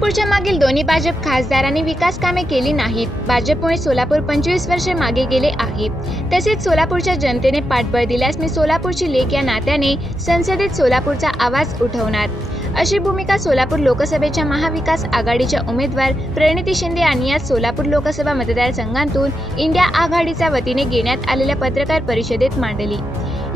सोलापूरच्या मागील दोन्ही भाजप खासदारांनी विकास कामे केली नाहीत. भाजपमुळे सोलापूर पंचवीस वर्षे मागे गेले आहे तसेच सोलापूरच्या जनतेने पाठबळ दिल्यास मी सोलापूरची लेख या नात्याने संसदेत सोलापूरचा आवाज उठवणार. अशी भूमिका सोलापूर लोकसभेच्या महाविकास आघाडीच्या उमेदवार प्रणिती शिंदे यांनी आज सोलापूर लोकसभा मतदारसंघातून इंडिया आघाडीच्या वतीने घेण्यात आलेल्या पत्रकार परिषदेत मांडली.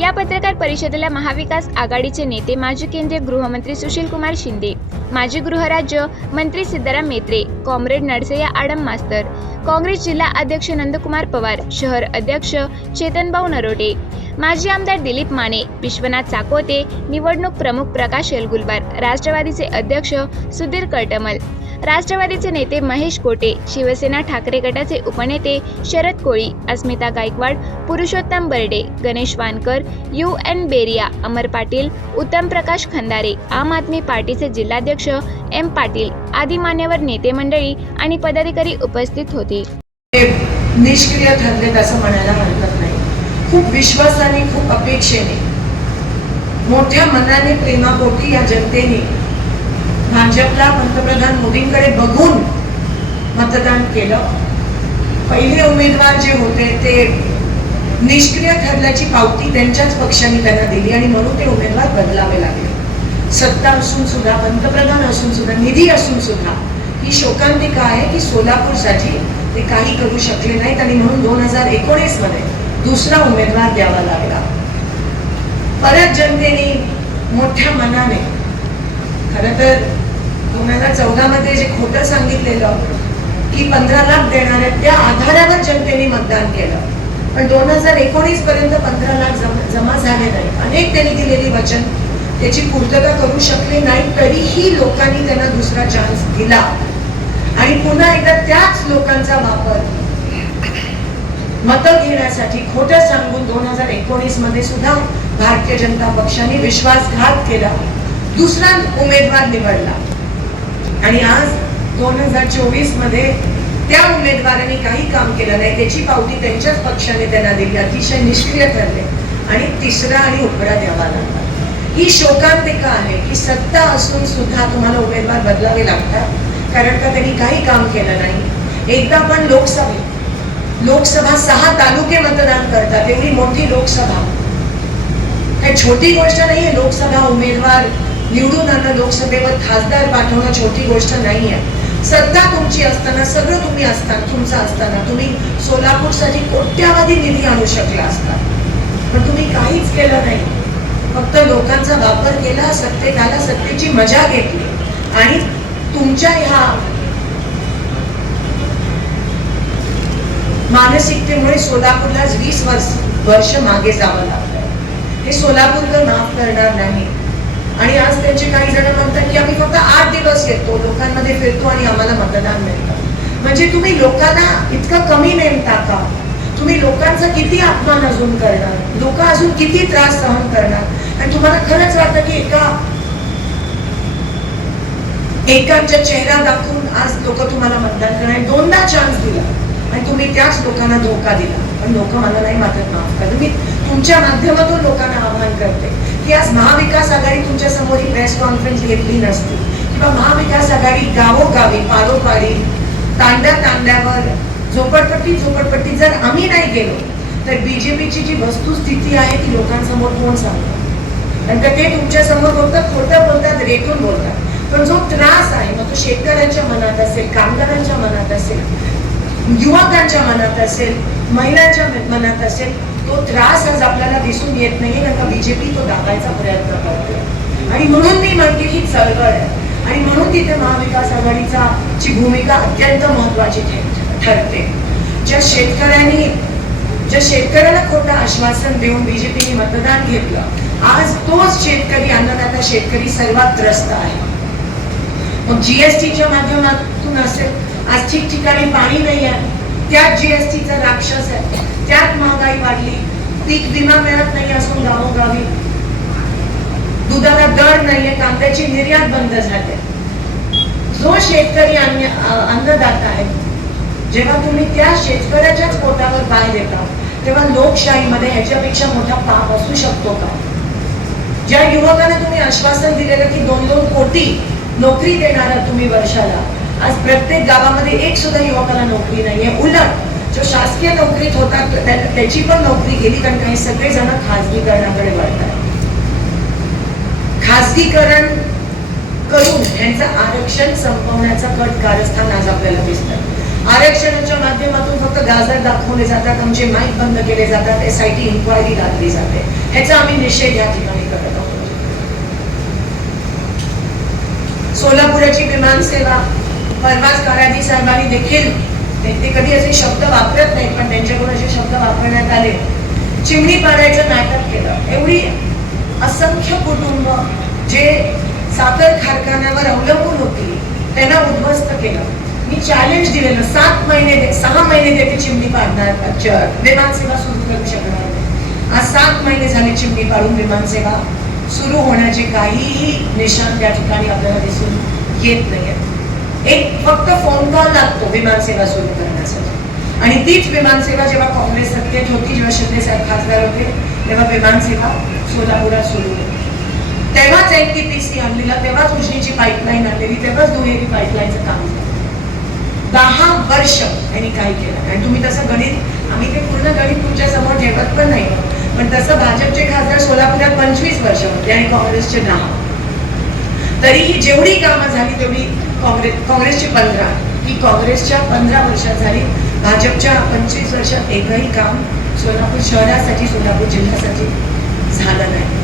या पत्रकार परिषदेला महाविकास आघाडीचे नेते माजी केंद्रीय गृहमंत्री सुशील कुमार शिंदे माजी गृहराज्य मंत्री सिद्धाराम मेत्रे कॉम्रेड नरसय्या आडम मास्तर काँग्रेस जिल्हा अध्यक्ष नंदकुमार पवार शहर अध्यक्ष चेतनभाऊ नरोटे माजी आमदार दिलीप माने विश्वनाथ चाकोते निवडणूक प्रमुख प्रकाश एलगुलबार राष्ट्रवादीचे अध्यक्ष सुधीर कळटमल राष्ट्रवादीचे नेते महेश कोटे शिवसेना ठाकरे गटाचे उपनेते शरद कोळी अस्मिता गायकवाड पुरुषोत्तम बर्डे गणेश वानकर यू एन बेरिया अमर पाटील उत्तम प्रकाश खंदारे आम आदमी पार्टीचे जिल्हाध्यक्ष एम पाटील आदी मान्यवर नेते मंडळी आणि पदाधिकारी उपस्थित होते. निष्क्रिय ठरलेत असं म्हणायला हरकत नाही. खूप विश्वासाने खूप अपेक्षेने मोठ्या मनाने प्रेमापोटी या जनतेने भाजपला पंतप्रधान मोदींकडे बघून मतदान केलं. पहिले उमेदवार जे होते ते निष्क्रिय ठरल्याची पावती त्यांच्याच पक्षाने त्यांना दिली आणि म्हणून ते उमेदवार बदलावे लागले. सत्ता असून सुद्धा पंतप्रधान असून सुद्धा निधी असून सुद्धा ही शोकांतिका आहे की सोलापूरसाठी ते काही करू शकले नाहीत आणि म्हणून दोन हजार एकोणीसमध्ये दुसरा उमेदवार द्यावा लागला. परत जनतेने मोठ्या मनाने खर तर दोन हजार चौदा मध्ये जे खोटं सांगितलेलं की पंधरा लाख देणार त्या आधारावर जनतेने मतदान केलं. पण दोन हजार एकोणीस पर्यंत पंधरा लाख जमा झाले नाही. अनेक त्यांनी दिलेली वचन त्याची पूर्तता करू शकले नाही तरीही लोकांनी त्यांना दुसरा चान्स दिला. आणि पुन्हा एकदा त्याच लोकांचा वापर मत घेण्यासाठी खोटं सांगून दोन हजार एकोणीसमध्ये सुद्धा भारतीय जनता पक्षाने विश्वासघात केला. दुसरा उमेदवार निवडला. आणि आज दोन हजार चोवीसमध्ये त्या उमेदवारांनी काही काम केलं नाही. त्याची पावती त्यांच्याच पक्षाने त्यांना दिली. अतिशय निष्क्रिय ठरले. आणि तिसरा आणि उपरा द्यावा लागला. ही शोकांतिका आहे की सत्ता असून सुद्धा तुम्हाला उमेदवार बदलावे लागतात. कारण का त्यांनी काही काम केलं नाही? एकदा पण लोकसभा लोकसभा सहा तालुके मतदान करतात. एवढी मोठी लोकसभा. काही छोटी गोष्ट नाहीये. लोकसभा उमेदवार निवडून आता लोकसभेवर खासदार पाठवणं छोटी गोष्ट नाही आहे सत्ता तुमची असताना सगळं तुम्ही असताना तुमचं असताना तुम्ही सोलापूरसाठी कोट्यावधी निधी आणू शकला असता. पण तुम्ही काहीच केलं नाही. फक्त लोकांचा वापर केला सत्तेत आला सत्तेची मजा घेतली. आणि तुमच्या ह्या मानसिकतेमुळे सोलापूरला वीस वर्ष वर्ष मागे जावं लागलं हे सोलापूरकर माफ करणार नाही. आणि आज त्यांचे काही जण म्हणतात की आम्ही फक्त आठ दिवस येतो लोकांमध्ये फिरतो आणि आम्हाला मतदान मिळतं. म्हणजे तुम्ही लोकांना इतकं कमी नेमता का? तुम्ही लोकांचा किती अपमान अजून करणार? लोक अजून किती त्रास सहन करणार? आणि तुम्हाला खरंच वाटतं की एका एकांच्या चेहरा दाखवून आज लोक तुम्हाला मतदान करणार? दोनदा चान्स दिला. आणि तुम्ही त्याच लोकांना धोका दिला. पण लोक मला नाही मात्र माफ करा. मी तुमच्या माध्यमातून लोकांना आवाहन करते की आज महाविकास आघाडी तुमच्यासमोर ही प्रेस कॉन्फरन्स घेतली नसती. किंवा महाविकास आघाडी गावोगावी पारोपाडी तांड्या तांड्यावर झोपडपट्टी झोपडपट्टी जर आम्ही नाही गेलो तर बीजेपीची जी वस्तुस्थिती आहे ती लोकांसमोर कोण सांगतो कारण का ते तुमच्यासमोर बोलतात खोटं बोलतात रेटून बोलतात. पण जो त्रास आहे मग तो शेतकऱ्यांच्या मनात असेल कामगारांच्या मनात असेल युवकांच्या मनात असेल महिलांच्या मनात असेल तो त्रास आज आपल्याला दिसून येत नाही कारण का बीजेपी तो दाबायचा प्रयत्न करते आणि म्हणून मी म्हणते ही चळवळ आहे. आणि म्हणून तिथे महाविकास आघाडीचा ची भूमिका अत्यंत महत्वाची ठरते. ज्या शेतकऱ्यांनी ज्या शेतकऱ्याला खोटं आश्वासन देऊन बीजेपीने मतदान घेतलं आज तोच शेतकरी अन्नदाता शेतकरी सर्वात त्रस्त आहे. मग जीएसटीच्या माध्यमातून असेल आज ठिकठिकाणी पाणी नाही आहे त्यात जीएसटीचा राक्षस पीक विमा मिळत नाही असून गावोगावी. दुधाला दर नाहीये कांद्याची निर्यात बंद झाली जो शेतकरी अन्न अन्नदाता आहे जेव्हा तुम्ही त्या शेतकऱ्याच्याच पोटावर पाय देता तेव्हा लोकशाहीमध्ये ह्याच्यापेक्षा मोठा पाप असू शकतो का? ज्या युवकांना तुम्ही आश्वासन दिलेलं की दोन दोन कोटी नोकरी देणार तुम्ही वर्षाला आज प्रत्येक गावामध्ये एक सुद्धा युवकाला नोकरी नाहीये. उलट जो शासकीय नोकरीत होता त्याची पण नोकरी गेली कारण काही सगळेजण खाजगीकरणाकडे वळतात. खाजगीकरण करून यांचं आरक्षण संपवण्याचा कट कारस्थान आज आपल्याला दिसतं आरक्षणाच्या माध्यमातून फक्त गाजर दाखवले जातात आमचे माईक बंद केले जातात एस आय टी इन्क्वायरी घातली जाते. ह्याचा आम्ही निषेध या ठिकाणी करत आहोत. सोलापुराची विमानसेवा परवाच काराजी साहेबांनी देखील ते कधी असे शब्द वापरत नाहीत पण त्यांच्याकडून असे शब्द वापरण्यात आले. चिमणी पाडायचं नाटक केलं. एवढी असंख्य कुटुंब जे साखर कारखान्यावर अवलंबून होती त्यांना उद्ध्वस्त केलं. मी चॅलेंज दिलेलं. सात महिने सहा महिने ते चिमणी पाडणार च- विमानसेवा सुरू करू शकणार आज सात महिने झाले चिमणी पाडून विमानसेवा सुरू होण्याचे काहीही निशाण त्या ठिकाणी आपल्याला दिसून येत नाहीये. एक फक्त फोन कॉल लागतो विमानसेवा सुरू करण्यासाठी. आणि तीच विमानसेवा जेव्हा काँग्रेस सत्तेत होती जेव्हा शिंदे साहेब खासदार होते तेव्हा विमानसेवा सोलापुरात सुरू होती. तेव्हाच एनटीपीसी आणलेला तेव्हाच उजनीची पाईपलाईन आणलेली तेव्हाच दुहेरी पाईपलाईनचं काम झालं. दहा वर्ष त्यांनी काय केलं आणि तुम्ही तसं गणित आम्ही ते पूर्ण गणित तुमच्यासमोर ठेवत पण नाही. पण तसं भाजपचे खासदार सोलापुरात पंचवीस वर्ष होते आणि काँग्रेसचे दहा. तरीही जेवढी कामं झाली तेवढी काँग्रेस काँग्रेसची पंधरा. ही काँग्रेसच्या पंधरा वर्षात झाली. भाजपच्या पंचवीस वर्षात एकही काम सोलापूर शहरासाठी सोलापूर जिल्ह्यासाठी झालं नाही.